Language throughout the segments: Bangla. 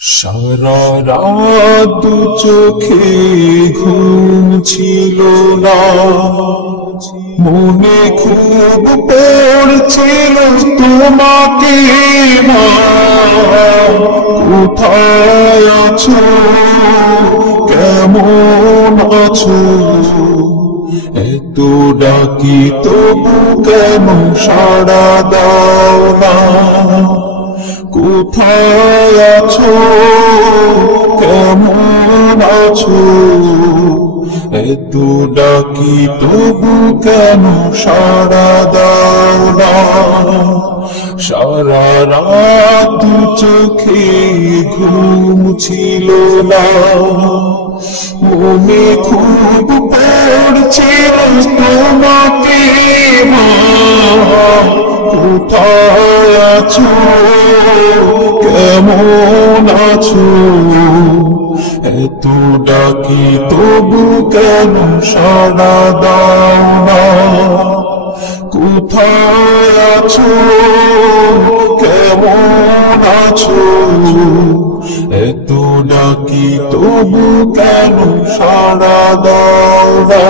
সারা রাত দু চোখে ঘুম ছিল না, মনে খুব পড়ছিল তোমাকে মা। কোথায় আছো, কেমন আছো, এত ডাকি তবু কেন সাড়া দাও না। কোথায় আছো, কেমন আছো, এত ডাকি তবু কেন সাড়া দাও না। সারা রাত চোখে ঘুম ছিল না, মনে খুব পড়ছিল তোমাকে মা। কোথায় আছো, কেমন আছো, এত ডাকি তবু কেন সাড়া দাও না। কোথায় আছো, কেমন আছো, এত ডাকি তবু কেন সাড়া দাও না।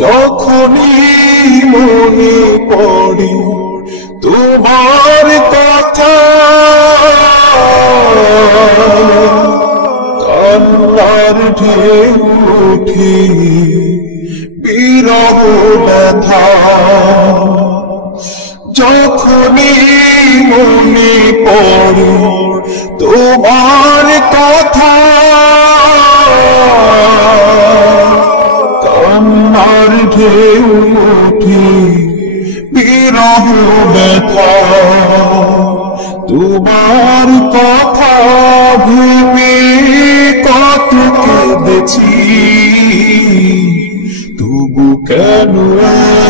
যখনই মনে পড়ে তোমার কথা, কান্নার ঢেউ ওঠে বিরহ ব্যথা। যখনই মনে পড়ে তোমার কথা, কান্নার ঢেউ ওঠে বিরহ ব্যথা। তোমার কথা ভেবে কত কেঁদেছি, তবু কেন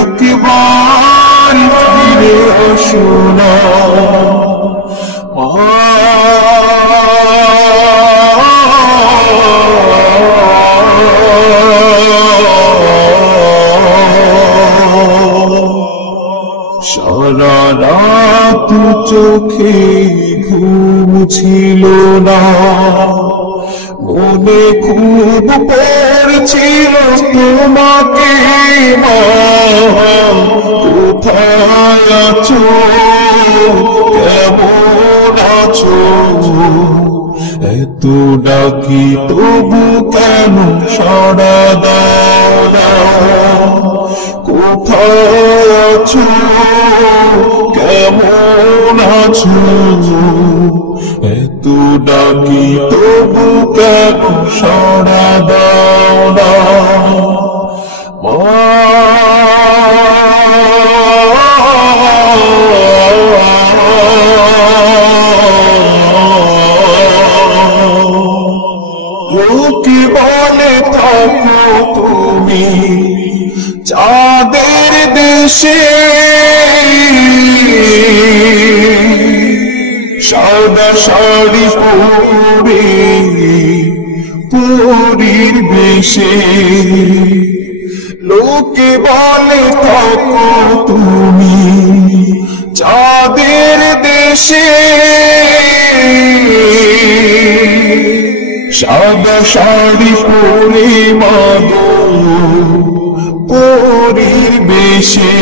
একবার ফিরে আসো না। সারা রাত চোখে ঘুম ছিল না, মনে খুব পড়ছিল তোমাকে মা। কোথায় আছো, কেমন আছো, এত ডাকি তবু কেন সাড়া দাও না। কোথায় আছো, কেমন আছো, এত ডাকি তবু কেন সাড়া দাও না। লোকে বলে থাকো তুমি চাঁদের দেশে, সাদা শাড়ি পরে পরীর বেশে। লোকে বলে থাকো তুমি চাঁদের দেশে, সাদা শাড়ি পরে মাগো পরীর বেশে।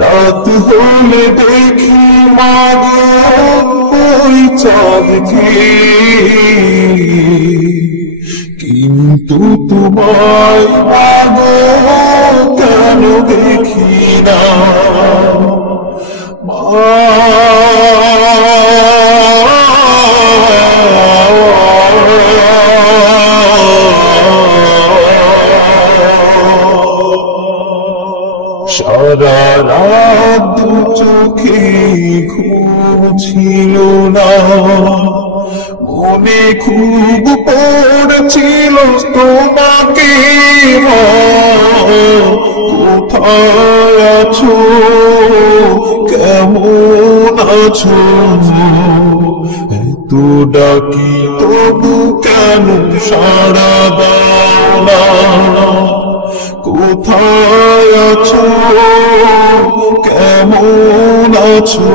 রাত হলে দেখি মাগো ওই চাঁদকে, কিন্তু তোমায় মাগো কেন দেখি না। সারা রাত দু চোখে ঘুম ছিল না, মনে খুব পড়ছিল তোমাকে মা। কোথায় আছো, কেমন আছো, এত ডাকি তবু কেন সাড়া দাও না। কোথায় আছো, কেমন আছো,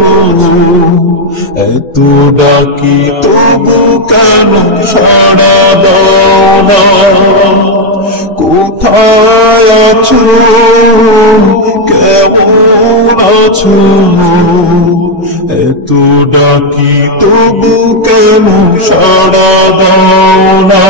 এত ডাকি তবু কেন সাড়া দাও না। কোথায় আছো, কেমন আছো, এত ডাকি তবু কেন সাড়া দাও না।